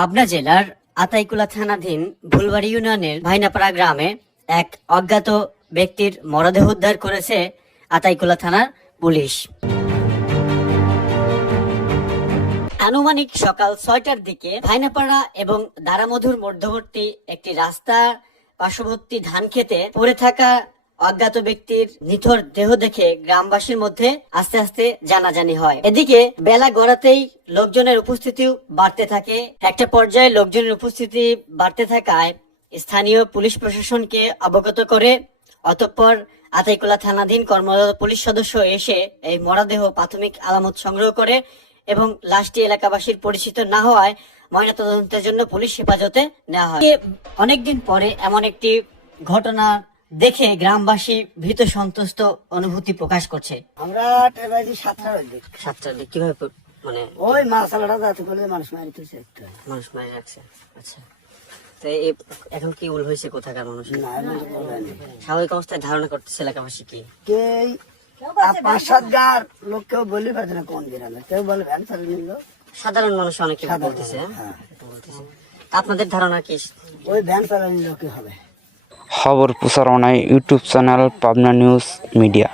পাবনা জেলার আতাইকুলা থানাধীন ভুলবাড়ি ইউনিয়নের ভাইনাপাড়া গ্রামে এক অজ্ঞাত ব্যক্তির মরদেহ উদ্ধার করেছে আতাইকুলা থানার পুলিশ। আনুমানিক সকাল ছয়টার দিকে ভাইনাপাড়া এবং দারামধুর মধ্যবর্তী একটি রাস্তা পার্শ্ববর্তী ধান খেতে পড়ে থাকা অজ্ঞাত ব্যক্তির নিথর দেহ দেখে গ্রামবাসীর মধ্যে আস্তে আস্তে জানাজানি হয়। এদিকে বেলা গড়াতেই লোকজনের উপস্থিতিও বাড়তে থাকে। একটা পর্যায়ে লোকজনের উপস্থিতি বাড়তে থাকায় স্থানীয় পুলিশ প্রশাসনকে অবগত করে অতঃপর আতাইকুলা থানাধীন কর্মরত পুলিশ সদস্য এসে এই মরাদেহ প্রাথমিক আলামত সংগ্রহ করে এবং লাশটি এলাকাবাসীর পরিচিত না হওয়ায় ময়নাতদন্তের জন্য পুলিশ হেফাজতে নেওয়া হয়। অনেকদিন পরে এমন একটি ঘটনা দেখে গ্রামবাসী ভীত সন্তুষ্ট অনুভূতি প্রকাশ করছে। আমরা টেবাইছি সাতটার দিক। সাতটার দিক। কীভাবে মানে ওই মাসালাটা যাতে করে মানুষ মারি তুলছে মানুষ মারা রাখছে আচ্ছা। তো এখন কি উল হয়েছে কোথাকার মানুষ। স্বাভাবিক অবস্থায় ধারণা করতেছে এলাকাবাসী কি? কে পাঁচ সাত গার লোক কেউ বলতে পারছে না কোন গ্রামে। কেউ বলে ভ্যান চালিয়ে সাধারণ মানুষ অনেকে বলতেছে। হ্যাঁ? বলতেছে। আপনাদের ধারণা কি? ওই ভ্যান চালিয়ে নিল কি হবে। খবর প্রচারণায় YouTube channel Pabna news media.